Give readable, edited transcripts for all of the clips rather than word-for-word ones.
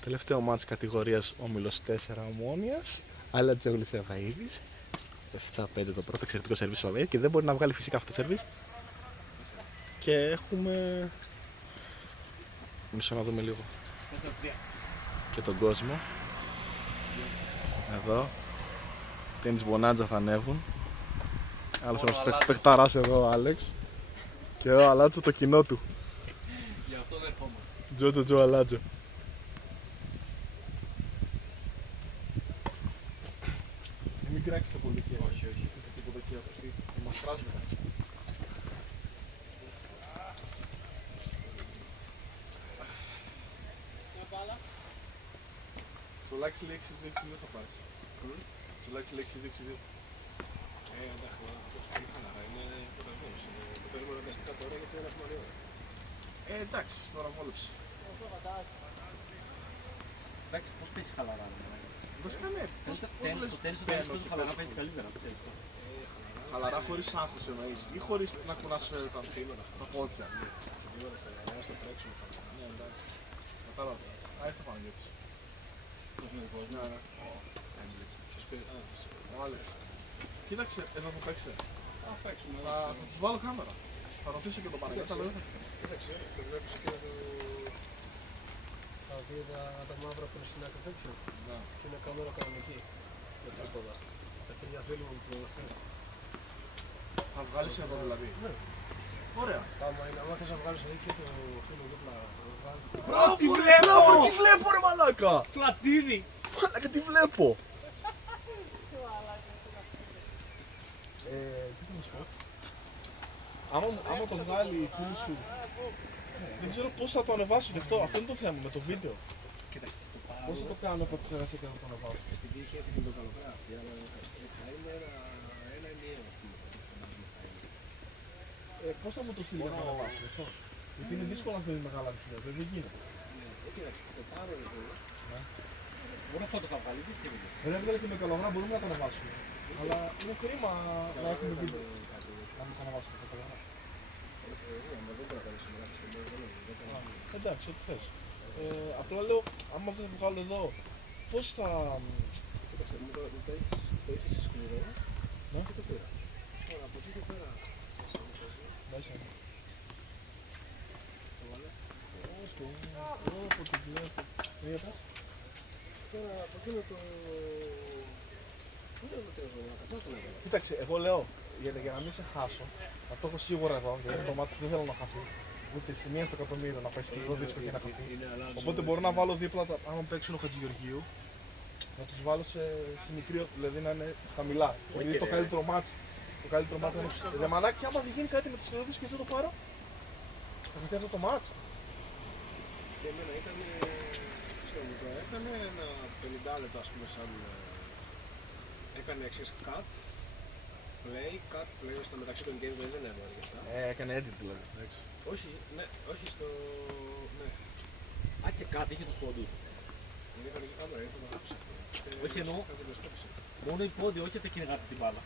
Τελευταίο μάτς κατηγορίας Όμιλος 4 Ομόνιας. Αλατζόγλης Εβαΐδης. 7-5 το πρώτο, εξαιρετικό σερβίς Σοβία και δεν μπορεί να βγάλει φυσικά αυτό το σερβίς. Και έχουμε... Μισό να δούμε λίγο. 4-3. Και τον κόσμο. Εδώ. Τένις Μπονάτζα θα ανέβουν. Άλλος ένας παιχταράς εδώ ο Άλεξ. Και ο Αλάτζο το κοινό του. Γι' αυτό δεν ερχόμαστε. Τζο Αλάτζο. Μην κράξετε πολύ και όχι, τίποτα εκεί ακουστεί. Θα μας κράζει μετά. Στο λάξι λέει 6-2 θα πάρεις. Στο λάξι λέει 6-2. Εντάξει, αυτό πολύ χαλαρά. Είναι πρωταγωνιστής. Το παίζουμε αναγκαστικά τώρα γιατί δεν έχουμε άλλη ώρα. Εντάξει, τώρα βόλεψε. Εντάξει, πώς παίζεις χαλαρά. Βασικά ναι, Στο τέλος παίζεις χαλαρά, παίζεις καλύτερα. Χαλαρά χωρίς άγχος εννοείς ή χωρίς να κουνάς τα πόδια. Στο τρέξιμο χαλαρά. Ναι, εντάξει. Κατάλαβα. Έτσι θα πάνε γεύση. Ναι, ναι. Ο Άλεξ. Κοίταξε, εδώ θα παίξετε. Θα τους βάλω κάμερα. Θα ρωτήσω και τον Παναγιώτη, αλλά δεν θα ξέρω. Κοίταξε, το βλέπεις και Τα δύο τα μαύρα που είναι στην άκρη τέτοιο. Και είναι κάμερα κανονική. Με τρίποδα. Έχει μια φίλη μου που φωτογραφεί. Θα βγάλεις εδώ δηλαδή. Ναι. Ωραία. Άμα θες να βγάλεις εκεί και το φίλο δίπλα. Μπράβο, τι βλέπω ρε μαλάκα! Φλατίδι! Μαλάκα, τι βλέπω! Τι θα σου πω. Άμα το βγάλει η φίλη σου, δεν ξέρω πώς θα το ανεβάσω γι' αυτό. Αυτό είναι το θέμα με το βίντεο. Κοίταξε, το Πώς θα το κάνω από τις εργασίες και να το ανεβάσω. επειδή έχει έρθει και το καλοκράφι, αλλά θα είναι ένα ενιαίο, ας πούμε. Πώς θα μου το στείλει να το ανεβάσω γι' αυτό. Γιατί είναι δύσκολο να θέλει μεγάλα αρχεία, δεν γίνεται. Κοίταξε, θα το πάρω εγώ. Μόνο φώτο θα βγάλει, τι βίντεο. Δεν έβγαλε και με καλογρά, μπορούμε να το ανεβάσουμε. Αλλά είναι κρίμα να έχουμε βίντεο. Να μην το ανεβάσουμε το καλογρά. Μα δεν μπορεί να κάνει σήμερα στην Ελλάδα. Εντάξει, ό,τι θες. Απλά λέω, άμα δεν το βγάλω εδώ, πώς θα... Κοίταξε, μου το έχεις σκληρό Ναι. και το πήρα. Τώρα από εκεί και πέρα. Μέσα είναι. Το βάλε. Όπο το βλέπω. Για πες. Τώρα από εκείνο το... Πού είναι το τέλος, αυτό το λέω. Κοίταξε, εγώ λέω, για να μην σε χάσω, να το έχω σίγουρα εδώ, γιατί το μάτι δεν θέλω να χαθεί. Ούτε σε μία στο εκατομμύριο να πέσει και λίγο δίσκο και να χαθεί. Οπότε μπορώ να βάλω δίπλα, άμα παίξουν ο Χατζηγεωργίου, να τους βάλω σε μικρή, δηλαδή να είναι χαμηλά. Γιατί το καλύτερο μάτς, το καλύτερο μάτς να είναι... Ρε μαλάκι, άμα δεν γίνει κάτι με τις περιόδους και δεν το πάρω, θα χαθεί αυτό το μάτς. Και εμένα ήταν, ξέρω μου το έκανε ένα 50 λεπτά, ας πούμε, σαν... Έκανε εξής cut, play, στα μεταξύ των games δεν έβαλε και αυτά. Έκανε edit δηλαδή. Όχι, ναι, όχι στο... ναι. Α, και κάτι είχε τους πόντους. Δεν έκανε και κάμερα, ήρθε να γράψει αυτό. Όχι, εννοώ. Κάτι το σκόπισε. Μόνο οι πόντοι, όχι ότι κυνηγάτε την μπάλα.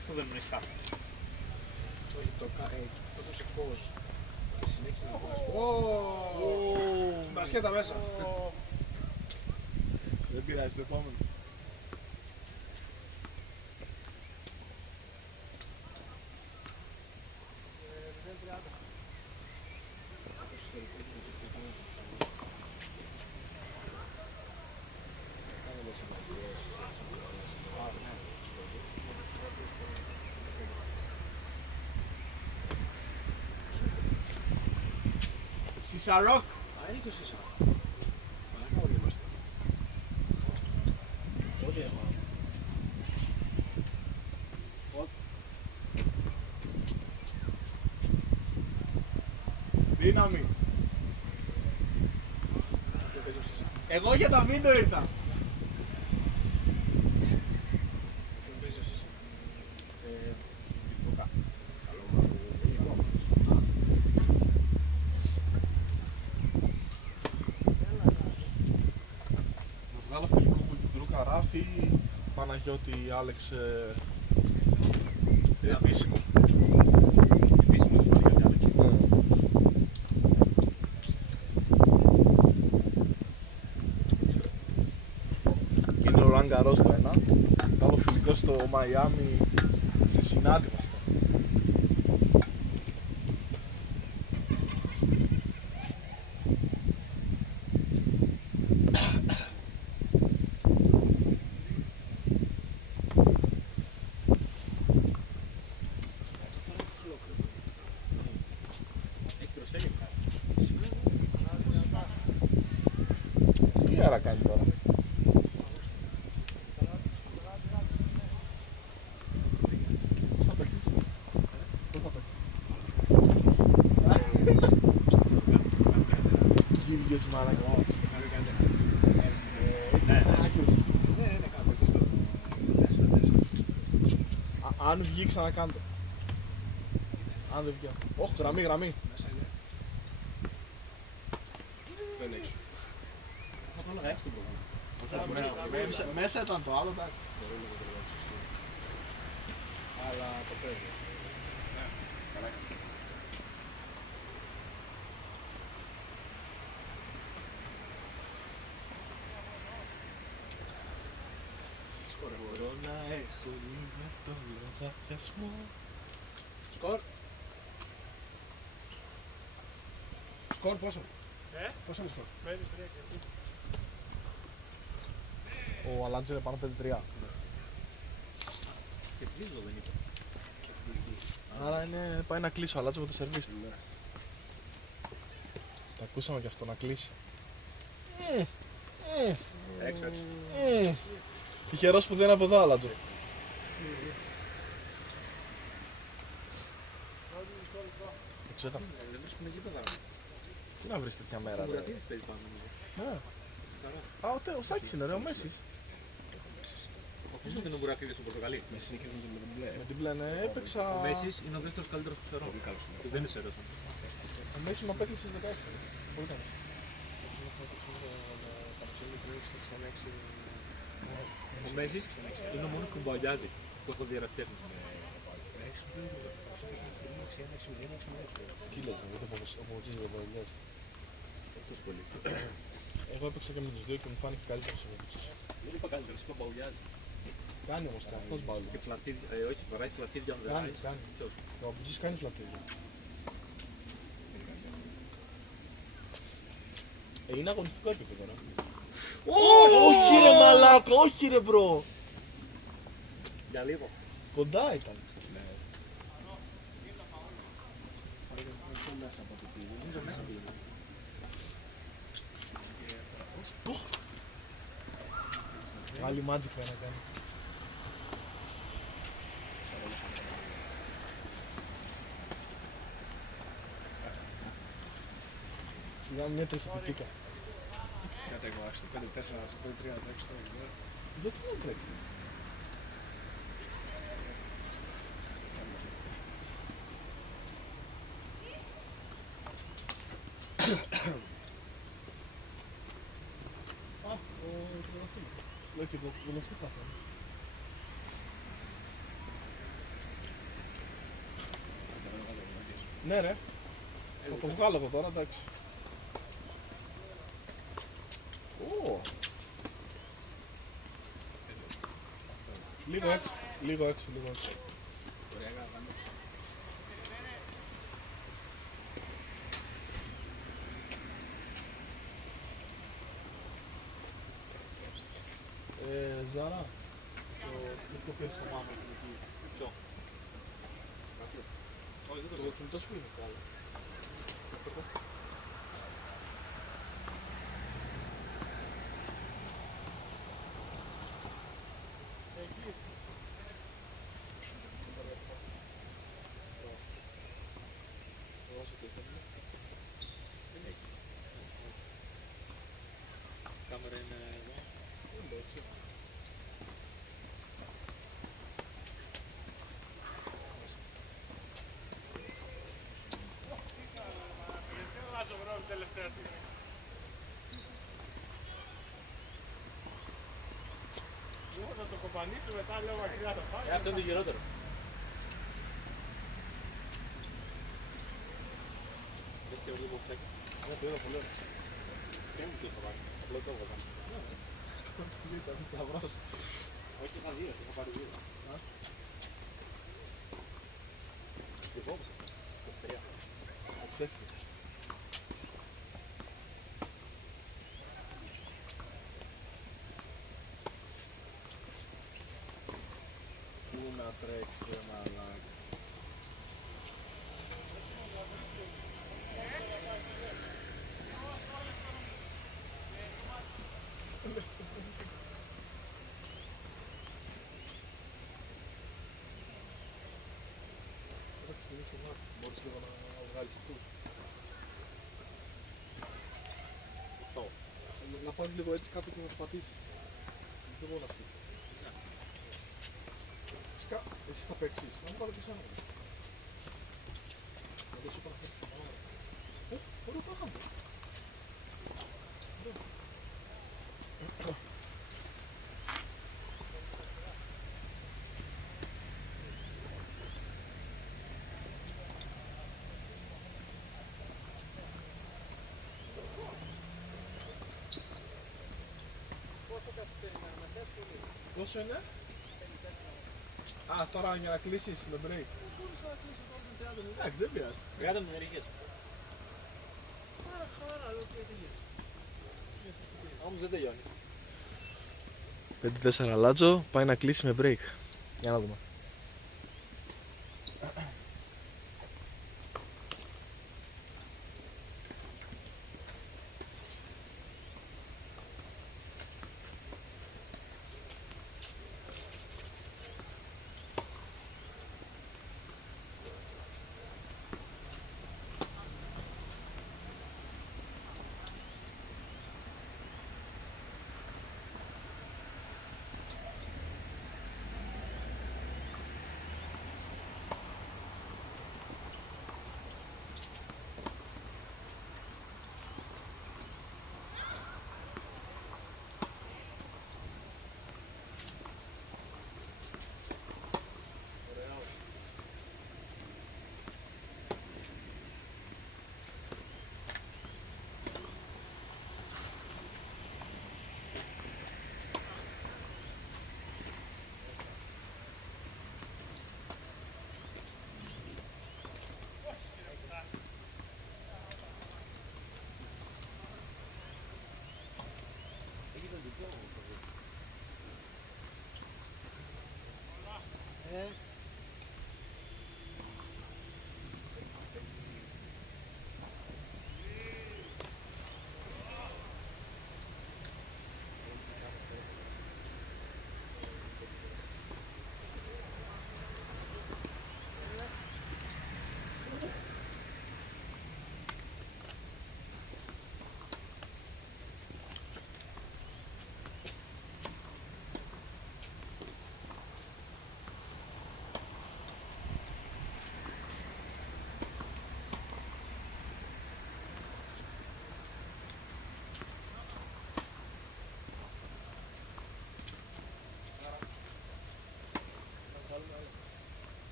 Αυτό δεν μου έχει κάτι. Όχι, το έδωσε pause. Στη συνέχιση να βγάζει. Μπασκέτα μέσα. Δεν πειράζει, το επόμενο. Σισαρόκ! Α, είναι και ο Σίσα. Μαλάκα όλοι είμαστε. Ό,τι έχω. Δύναμη! Και παίζει ο Σίσα. Εγώ για τα βίντεο ήρθα! Και παίζει ο Σίσα. Καλό μάτι. Να βγάλω φιλικό Βουκιτρού Καράφη, Παναγιώτη Άλεξ επίσημο. Επίσημο είναι πολύ καλή. Φιγκαρό στο ένα. Το άλλο φιλικό στο Μαϊάμι, σε Σινάτι βασικά. Τι άρα κάνει τώρα. Πώς θα παίξεις. Πώς θα παίξεις. Κύριος μαλάκα. Έτσι σαν άκυρος. Αν βγει ξανακάντο. Αν δεν βγει. Όχι, γραμμή. Δεν έξω. Θα το έλεγα έξω το πρόγραμμα. Μέσα ήταν το άλλο, εντάξει. Αλλά το παίρνει. Μπορώ να έχω λίγο το λογαριασμό. Σκορ. Σκορ πόσο. Πόσο είναι σκορ. Ο Αλάντζο είναι πάνω 5-3. Και τρίζω δεν είπα. Άρα είναι, πάει να κλείσει ο Αλάντζο με το σερβίς του. Τα ακούσαμε και αυτό, να κλείσει. Έξω. Τυχερός που δεν είναι από εδώ, Αλάντζο. Δεν βρίσκουμε γήπεδα. Τι να βρεις τέτοια μέρα, Ο ρε. Μουρατίδης παίζει πάνω νομίζω. Ναι. Καλά. Ο Σάκης είναι, ρε, ο Μέσης. Πού είναι ο Μουρατίδης στο Πορτογαλί. Με συνεχίζουμε με την μπλε. Με την πλένε, έπαιξα... Ο Μέσης είναι ο δεύτερος καλύτερος του σερό. Πολύ καλός είναι. Που δεν είναι σερό. Ο Μέσης με απέκλεισε στις 16. Πολύ καλός. Ο Μέσης είναι ο μόνος που μπαλιάζει. Που έχω δει εραστέχνης. Τι λες, δεν αποφασίζεται από ελιές. Αυτό σχολείο. Εγώ έπαιξα και με τους δύο και μου φάνηκε καλύτερος ο Μέσης. Δεν είπα καλύτερος, είπα μπαλιάζει. Κάνει όμως και αυτός μπάλου. Και φλατίδια, όχι φοράει φλατίδια on the Κάνει, ice. κάνει. Ποιος? Ο Αμπουζής κάνει φλατίδια. Είναι αγωνιστικό επίπεδο, ρε. Όχι ρε μαλάκα, όχι ρε μπρο. Για λίγο. Κοντά ήταν. Νομίζω μέσα πήγαινε. Άλλη magic πρέπει να κάνει. Σιγά μια τριχοπιτήκα. Κάτι εγώ, στο 5-4, στο 5-3 να τρέξει τώρα. Γιατί δεν τρέξει. Λέω και εγώ, γνωστή φάση. Ναι ρε, θα το βγάλω εγώ τώρα, εντάξει. Ω. Λίγο έξω, λίγο έξω, λίγο έξω. Ζάρα, το πήρες στο μάμα του εκεί. Ποιο? Όχι, δεν το Το κινητό σου είναι καλό. Κάμερα είναι εδώ. Θα το κομπανίσω μετά, λέω μακριά το πάει. Αυτό είναι το γυρότερο. Δες και λίγο ψέκι. Ναι, το είδα πολύ ωραία. Τι είναι το είχα βάλει. Απλά το έβγαζα. Ήταν θησαυρός. Όχι, είχα δύο, είχα πάρει δύο. Και εγώ όπως αυτό. 23. Εξέφυγε. Πού να τρέξει μαλάκα. Εντάξει, είναι σε μάτι. Μπορείς λίγο να βγάλεις αυτούς. Αυτό. Να πας λίγο έτσι κάτω και να το πατήσεις. Δεν μπορώ να σκέφτεσαι. Φυσικά, εσύ θα παίξεις. Να μου πάρω και εσένα. Να δεις όταν θα έρθεις. Ωραία, το είχαμε. Πόσο καθυστερεί να θες πολύ. Πόσο είναι? Α, τώρα για να κλείσεις με break. Μπορείς να κλείσεις τώρα με 30 λεπτά. Εντάξει, δεν πειράζει. 30 με μερικές. Άρα χαρά, λέω και τελείως. Όμως δεν τελειώνει. 5-4 Λάτζο, πάει να κλείσει με break. Για να δούμε.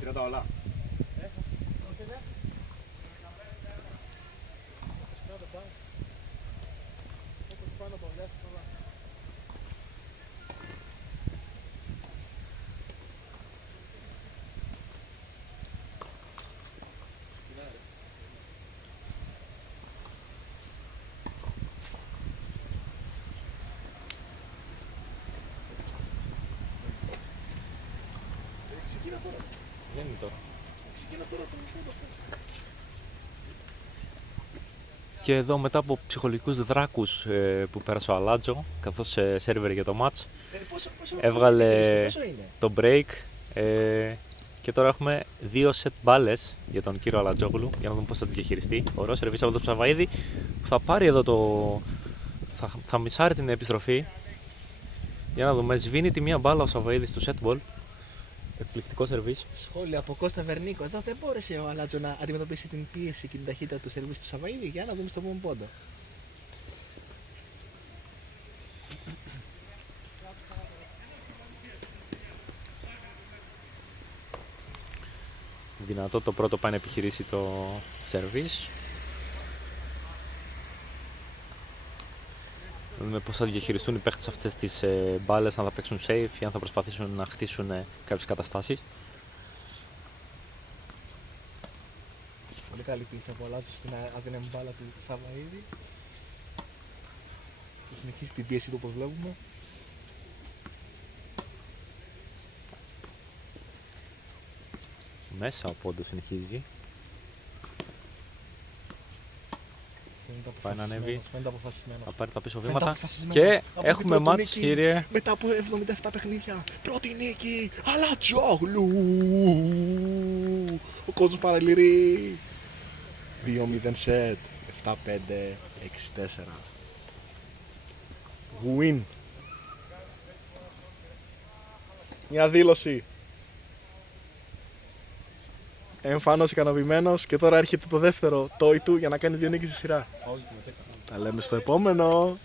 Τira τα όλα. Ξεκίνα τώρα. Δεν είναι τώρα. Ξεκίνα τώρα το μυθό αυτό. Και εδώ μετά από ψυχολογικούς δράκους που πέρασε ο Αλάτζο καθώς σερβερ για το match έβγαλε το break και τώρα έχουμε 2 set μπάλες για τον κύριο Αλατζόγλου για να δούμε πώς θα τις διαχειριστεί. Ωραίο σερβίς από τον Ψαβαΐδη που θα πάρει εδώ θα μισάρει την επιστροφή. Για να δούμε, σβήνει τη μία μπάλα ο Ψαβαΐδης του set ball. Εκπληκτικό σερβίς. Σχόλια από Κώστα Βερνίκο. Εδώ δεν μπόρεσε ο Αλάτζο να αντιμετωπίσει την πίεση και την ταχύτητα του σερβίς του Σαβαΐδη. Για να δούμε στον επόμενο πόντο. δυνατό. Το πρώτο πάει να επιχειρήσει το service. Να δούμε πώς θα διαχειριστούν οι παίχτες αυτές τις μπάλες, αν θα παίξουν safe ή αν θα προσπαθήσουν να χτίσουν κάποιες καταστάσεις. Πολύ καλή πίστη από ο Λάτσο στην αδύναμη μπάλα του Σαβαΐδη. Και συνεχίζει την πίεση του όπως βλέπουμε. Μέσα ο πόντος συνεχίζει. Πάει να ανέβει. Φαίνεται αποφασισμένο. Θα πάρει τα πίσω Φαίνεται βήματα. αποφασισμένος. Και Από την έχουμε πρώτη μάτς, νίκη, κύριε. Μετά από 77 παιχνίδια. Πρώτη νίκη. Αλατζόγλου. Ο κόσμος παραλυρεί. 2-0 σετ. 7-5. 6-4. Win. Μια δήλωση. Εμφανώς ικανοποιημένος και τώρα έρχεται το δεύτερο τόι του για να κάνει 2 νίκες στη σειρά. Τα λέμε στο επόμενο.